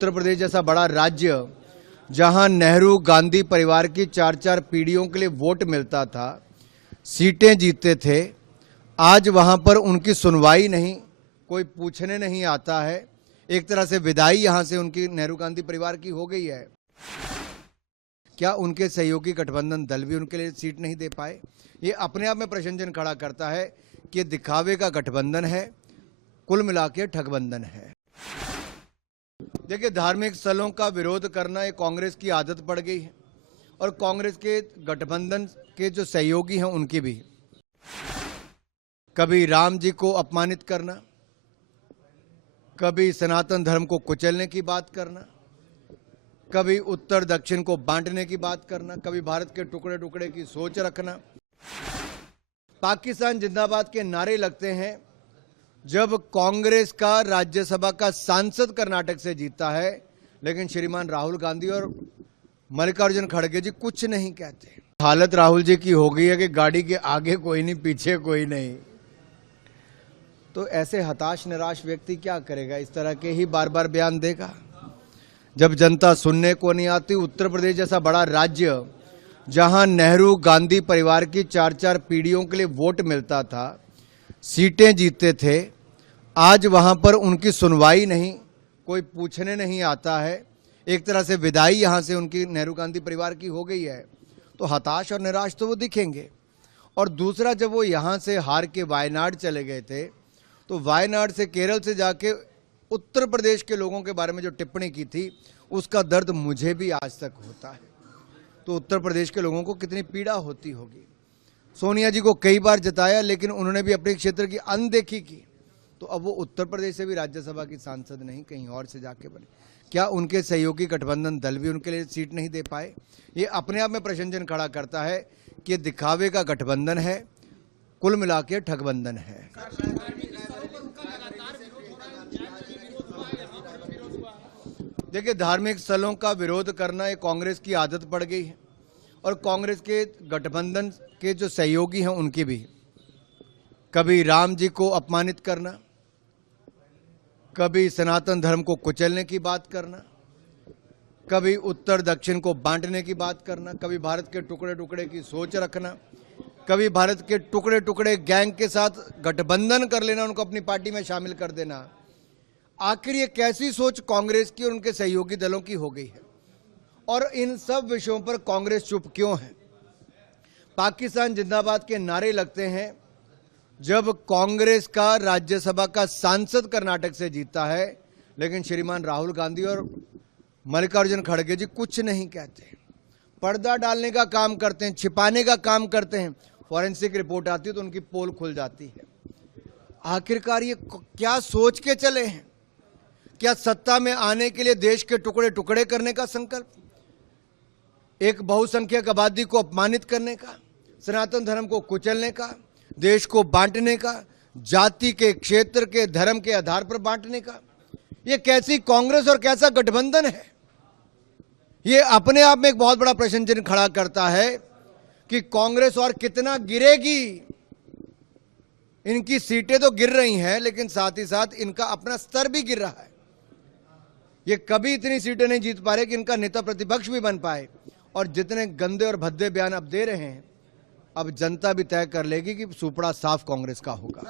उत्तर प्रदेश जैसा बड़ा राज्य जहां नेहरू गांधी परिवार की 4-4 पीढ़ियों के लिए वोट मिलता था, सीटें जीतते थे, आज वहां पर उनकी सुनवाई नहीं, कोई पूछने नहीं आता है। एक तरह से विदाई यहां से उनकी नेहरू गांधी परिवार की हो गई है। क्या उनके सहयोगी गठबंधन दल भी उनके लिए सीट नहीं दे पाए? ये अपने आप में प्रश्नचिन्ह खड़ा करता है कि दिखावे का गठबंधन है, कुल मिला के ठगबंधन है। देखिए, धार्मिक स्थलों का विरोध करना ये कांग्रेस की आदत पड़ गई है और कांग्रेस के गठबंधन के जो सहयोगी हैं उनकी भी। कभी राम जी को अपमानित करना, कभी सनातन धर्म को कुचलने की बात करना, कभी उत्तर दक्षिण को बांटने की बात करना, कभी भारत के टुकड़े टुकड़े की सोच रखना। पाकिस्तान जिंदाबाद के नारे लगते हैं जब कांग्रेस का राज्यसभा का सांसद कर्नाटक से जीता है, लेकिन श्रीमान राहुल गांधी और मल्लिकार्जुन खड़गे जी कुछ नहीं कहते। हालत राहुल जी की हो गई है कि गाड़ी के आगे कोई नहीं, पीछे कोई नहीं। तो ऐसे हताश निराश व्यक्ति क्या करेगा? इस तरह के ही बार बार बयान देगा जब जनता सुनने को नहीं आती। उत्तर प्रदेश जैसा बड़ा राज्य जहां नेहरू गांधी परिवार की 4-4 पीढ़ियों के लिए वोट मिलता था, सीटें जीतते थे, आज वहां पर उनकी सुनवाई नहीं, कोई पूछने नहीं आता है। एक तरह से विदाई यहां से उनकी नेहरू गांधी परिवार की हो गई है। तो हताश और निराश तो वो दिखेंगे। और दूसरा, जब वो यहां से हार के वायनाड चले गए थे, तो वायनाड से केरल से जाके उत्तर प्रदेश के लोगों के बारे में जो टिप्पणी की थी, उसका दर्द मुझे भी आज तक होता है। तो उत्तर प्रदेश के लोगों को कितनी पीड़ा होती होगी। सोनिया जी को कई बार जिताया, लेकिन उन्होंने भी अपने क्षेत्र की अनदेखी की। तो अब वो उत्तर प्रदेश से भी राज्यसभा की सांसद नहीं, कहीं और से जाके बने। क्या उनके सहयोगी गठबंधन दल भी उनके लिए सीट नहीं दे पाए? ये अपने आप में प्रश्नचिन्ह खड़ा करता है कि दिखावे का गठबंधन है, कुल मिला के ठगबंधन है। देखिए, धार्मिक स्थलों का विरोध करना ये कांग्रेस की आदत पड़ गई है और कांग्रेस के गठबंधन के जो सहयोगी हैं उनकी भी। कभी राम जी को अपमानित करना, कभी सनातन धर्म को कुचलने की बात करना, कभी उत्तर दक्षिण को बांटने की बात करना, कभी भारत के टुकड़े टुकड़े की सोच रखना, कभी भारत के टुकड़े टुकड़े गैंग के साथ गठबंधन कर लेना, उनको अपनी पार्टी में शामिल कर देना। आखिर ये कैसी सोच कांग्रेस की और उनके सहयोगी दलों की हो गई है? और इन सब विषयों पर कांग्रेस चुप क्यों है? पाकिस्तान जिंदाबाद के नारे लगते हैं जब कांग्रेस का राज्यसभा का सांसद कर्नाटक से जीता है, लेकिन श्रीमान राहुल गांधी और मल्लिकार्जुन खड़गे जी कुछ नहीं कहते। पर्दा डालने का काम करते हैं, छिपाने का काम करते हैं। फॉरेंसिक रिपोर्ट आती है तो उनकी पोल खुल जाती है। आखिरकार ये क्या सोच के चले हैं? क्या सत्ता में आने के लिए देश के टुकड़े टुकड़े करने का संकल्प, एक बहुसंख्यक आबादी को अपमानित करने का, सनातन धर्म को कुचलने का, देश को बांटने का, जाति के, क्षेत्र के, धर्म के आधार पर बांटने का? ये कैसी कांग्रेस और कैसा गठबंधन है? ये अपने आप में एक बहुत बड़ा प्रश्न चिन्ह खड़ा करता है कि कांग्रेस और कितना गिरेगी। इनकी सीटें तो गिर रही हैं, लेकिन साथ ही साथ इनका अपना स्तर भी गिर रहा है। ये कभी इतनी सीटें नहीं जीत पा रहे कि इनका नेता प्रतिपक्ष भी बन पाए। और जितने गंदे और भद्दे बयान अब दे रहे हैं, अब जनता भी तय कर लेगी कि सुपड़ा साफ कांग्रेस का होगा।